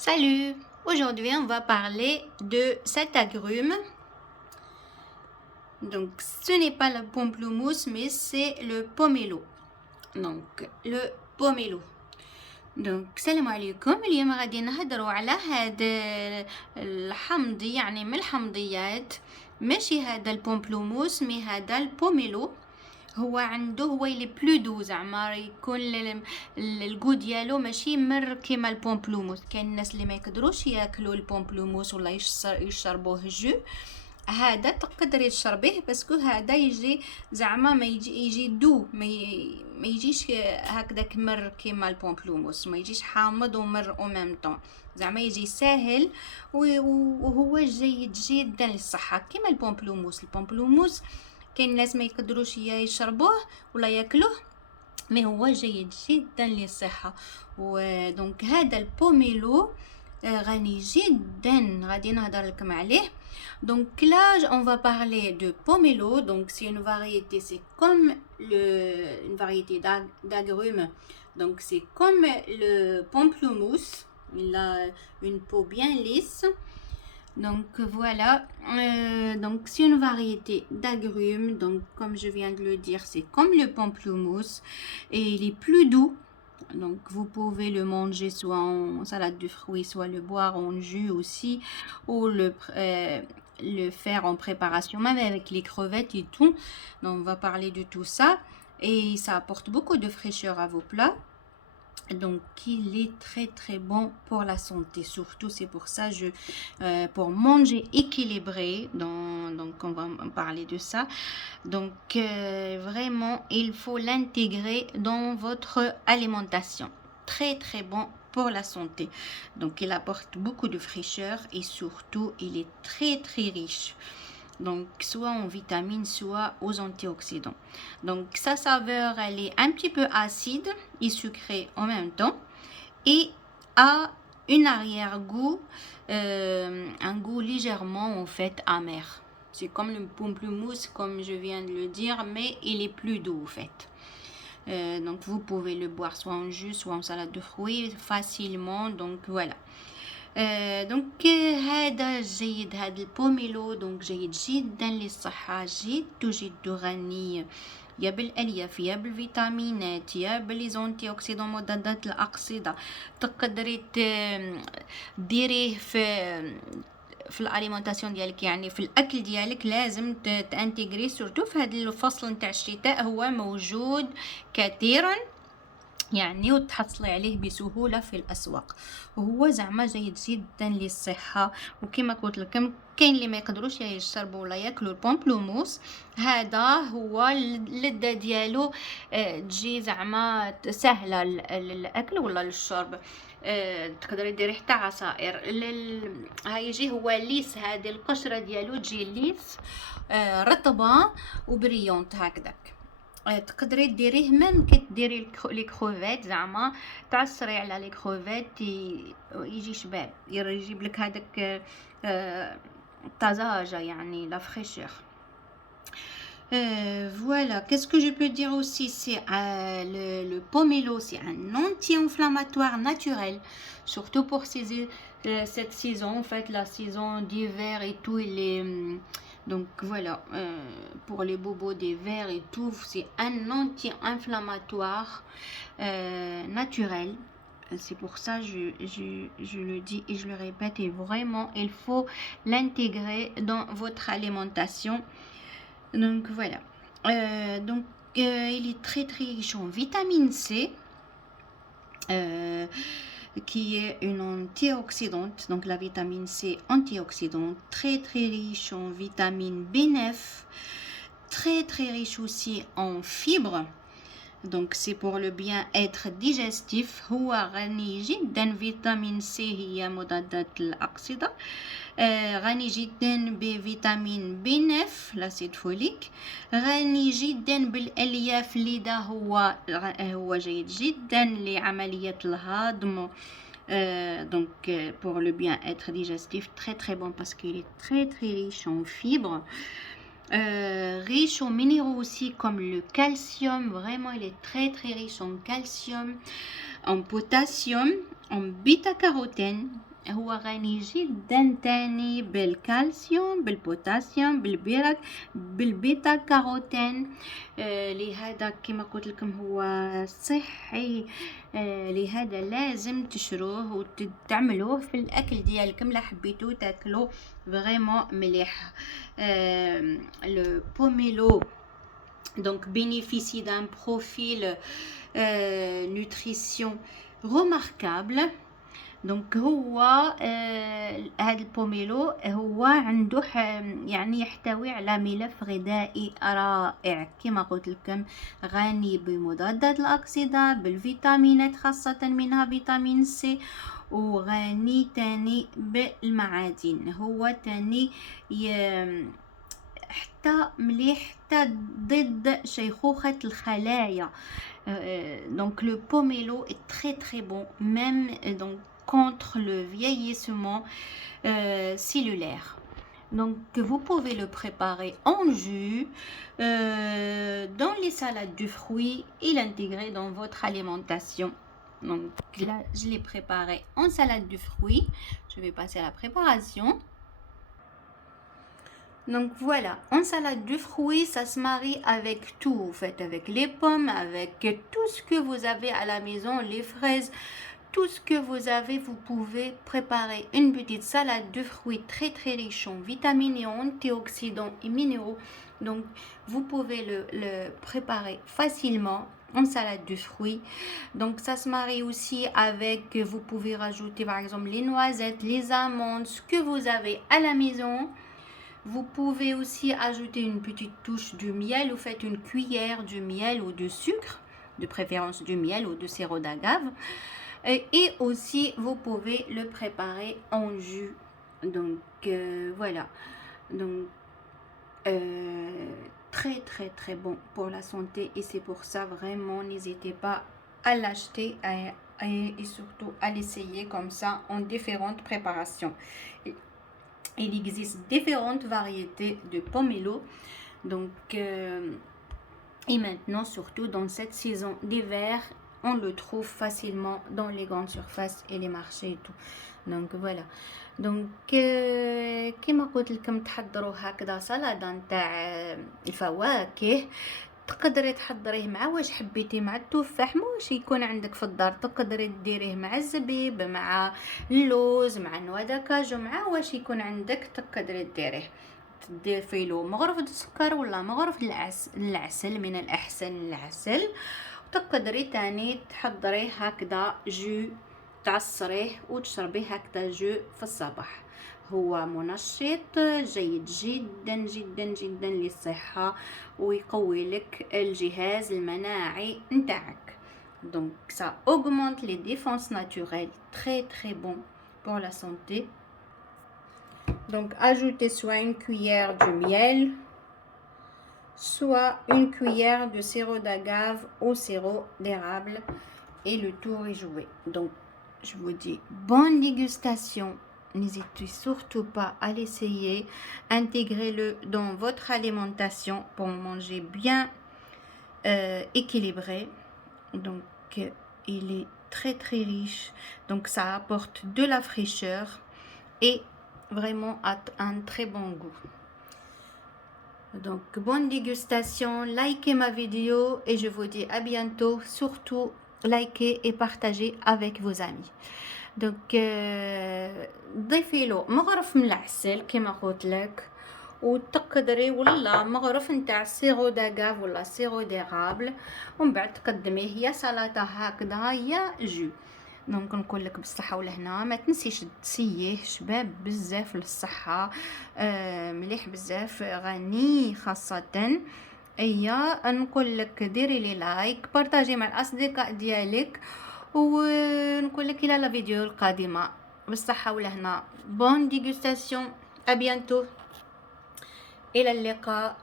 Salut! Aujourd'hui, on va parler de cet agrume. Donc, ce n'est pas le pamplemousse, mais c'est le pomelo. Donc, le pomelo. دونك السلام عليكم. اليوم غادي نهضروا على هذا الحمضي، يعني من الحمضيات، ماشي هذا البومبلوموس مي هذا البوميلو. هو اللي بلو دو، زعما يكون الكو ديالو ماشي مر كيما البومبلوموس. كاين الناس اللي ما يقدروش ياكلوا البومبلوموس ولا يشربوه جو. هذا تقدري تشربيه باسكو هذا يجي زعما ما يجي دو، ما يجيش هكذاك مر كيما البومبلوموس، ما يجيش حامض ومر او ميم طون، زعما يجي ساهل وهو جيد جدا للصحه كيما البومبلوموس. كاين ناس ما يقدروش يشربوه ولا ياكلوه، مي هو جيد جدا للصحه. ودونك هذا البوميلو غني جدا، غادي نهضر لكم عليه. Donc là, on va parler de pomelo. Donc c'est une variété, c'est comme une variété d'agrumes. Donc c'est comme le pamplemousse. Il a une peau bien lisse. Donc voilà. Donc c'est une variété d'agrumes. Donc comme je viens de le dire, c'est comme le pamplemousse et il est plus doux. Donc vous pouvez le manger soit en salade de fruits, soit le boire en jus aussi, ou le faire en préparation, même avec les crevettes et tout. Donc on va parler de tout ça et ça apporte beaucoup de fraîcheur à vos plats. Donc il est très très bon pour la santé, surtout c'est pour ça pour manger équilibré. Donc on va parler de ça. Donc vraiment il faut l'intégrer dans votre alimentation. Très très bon pour la santé. Donc il apporte beaucoup de fraîcheur et surtout il est très très riche. Donc soit en vitamines, soit aux antioxydants. Donc sa saveur, elle est un petit peu acide et sucrée en même temps et a une arrière-goût, un goût légèrement en fait amer. C'est comme le pamplemousse comme je viens de le dire, mais il est plus doux en fait. Donc vous pouvez le boire soit en jus, soit en salade de fruits facilement. Donc voilà. دونك هذا جيد، هذا البوميلو دونك جيد جدا للصحة، جد غني يا بالالياف يا بالفيتامينات يا بالليزونتي اوكسيدون مضادات الاكسده. تقدري ديريه في الاليمونطاسيون ديالك، يعني في الاكل ديالك لازم تانتيغري، سورتو في هذا الفصل نتاع الشتاء هو موجود كثيرا يعني وتحصلي عليه بسهولة في الأسواق، وهو زعما جيد جدا للصحة. وكما قلت لكم كاين اللي ما يقدروش يشربوا ولا ياكلوا البومبلوموس، هذا هو اللذة ديالو تجي زعما سهلة للأكل ولا للشرب. تقدري ديري حتى عصائر. هيجي هو ليس، هذه القشرة ديالو تجي ليس رطبة وبريونت هكذاك. تقدري ديريه ميم كديري لي كروفيت، زعما تعصري على لي كروفيت يجي شباب، يجيب لك هذاك الطازاجه يعني لا فريشور. Voilà, qu'est-ce que je peux dire aussi, c'est le pomelo, c'est un anti-inflammatoire naturel, surtout pour cette saison, en fait la saison d'hiver et tout, il est donc voilà, pour les bobos d'hiver et tout, c'est un anti-inflammatoire naturel. C'est pour ça je le dis et je le répète, et vraiment il faut l'intégrer dans votre alimentation. Donc voilà, il est très très riche en vitamine C, qui est une antioxydante. Donc la vitamine C antioxydante, très très riche en vitamine B9, très très riche aussi en fibres. Donc c'est pour le bien-être digestif. هو غني جدا فيتامين سي، هي مضادات الأكسدة. غني جدا بفيتامين B9 لاسيد فوليك. غني جدا بالالياف لذا هو جيد جدا لعملية الهضم. Donc pour le bien-être digestif, très très bon parce qu'il est très très riche en fibres. Riche en minéraux aussi comme le calcium, vraiment il est très très riche en calcium, en potassium, en bêta-carotène هو غني جدا تاني بالكالسيوم، بالبوتاسيوم، بالبيتا كاروتين. لهذا كما قلت لكم هو صحي. لهذا لازم تشروه وتعملوه في الاكل ديالكم لا حبيتو تاكلو فريمون مليح. le pomelo donc bénéficie d'un profil nutrition remarquable. دونك هو هذا البوميلو هو عنده يعني يحتوي على ملف غذائي رائع كما قلت لكم، غني بمضادات الاكسده، بالفيتامينات خاصه منها فيتامين سي، وغني تاني بالمعادن. هو تاني حتى مليح حتى ضد شيخوخة الخلايا. Donc le pomelo est très très bon même donc contre le vieillissement cellulaire. Donc vous pouvez le préparer en jus, dans les salades de fruits et l'intégrer dans votre alimentation. Donc là je l'ai préparé en salade de fruits. Je vais passer à la préparation. Donc voilà, en salade de fruits, ça se marie avec tout, en fait, avec les pommes, avec tout ce que vous avez à la maison, les fraises, tout ce que vous avez, vous pouvez préparer une petite salade de fruits très très riche en vitamines et en antioxydants et minéraux. Donc vous pouvez le préparer facilement en salade de fruits. Donc ça se marie aussi avec, vous pouvez rajouter par exemple les noisettes, les amandes, ce que vous avez à la maison. Vous pouvez aussi ajouter une petite touche de miel, ou faites une cuillère de miel ou de sucre, de préférence du miel ou de sirop d'agave. Et aussi vous pouvez le préparer en jus. Donc voilà. Donc très très très bon pour la santé, et c'est pour ça vraiment n'hésitez pas à l'acheter et surtout à l'essayer comme ça en différentes préparations. Il existe différentes variétés de pomelo. Donc, et maintenant, surtout dans cette saison d'hiver, on le trouve facilement dans les grandes surfaces et les marchés et tout. Donc voilà. Donc كما قلت لكم تحضروا هكذا سلطه نتاع الفواكه. تقدري تحضريه مع واش حبيتي، مع التفاح واش يكون عندك في الدار، تقدري ديريه مع الزبيب، مع اللوز، مع نوا دكاجو، مع واش يكون عندك تقدري ديريه. تضيفي له مغرفه السكر ولا مغرفه العسل، من الاحسن العسل. وتقدري تاني تحضريه هكذا جو، تعصريه وتشربيه هكذا جو في الصباح. هو منشط جيد جدا جدا جدا للصحة، ويقوي لك الجهاز المناعي نتاعك. Donc ça augmente les défenses naturelles, très très bon pour la santé. Donc ajoutez soit une cuillère de miel, soit une cuillère de sirop d'agave ou sirop d'érable, et le tour est joué. Donc je vous dis bonne dégustation. N'hésitez surtout pas à l'essayer. Intégrez-le dans votre alimentation pour manger bien équilibré. Donc il est très très riche. Donc ça apporte de la fraîcheur et vraiment un très bon goût. Donc bonne dégustation. Likez ma vidéo et je vous dis à bientôt. Surtout likez et partagez avec vos amis. دونك ضيفي له مغرف من العسل كما قلت لك، وتقدري ولا مغرف نتاع سيرو داغاف ولا سيرو ديرابل، ومن بعد تقدميه يا سلطه هكذا يا جو. دونك نقول لك بالصحه والهنا. ما تنسيش تسيه، شباب بزاف للصحه، مليح بزاف، غني خاصه. ايا نقول لك ديري لي لايك، بارطاجي مع الاصدقاء ديالك، ونقول لك الى لا فيديو القادمه بالصحه والهنا. بون ديغوستاسيون، ا بيانتو، الى اللقاء.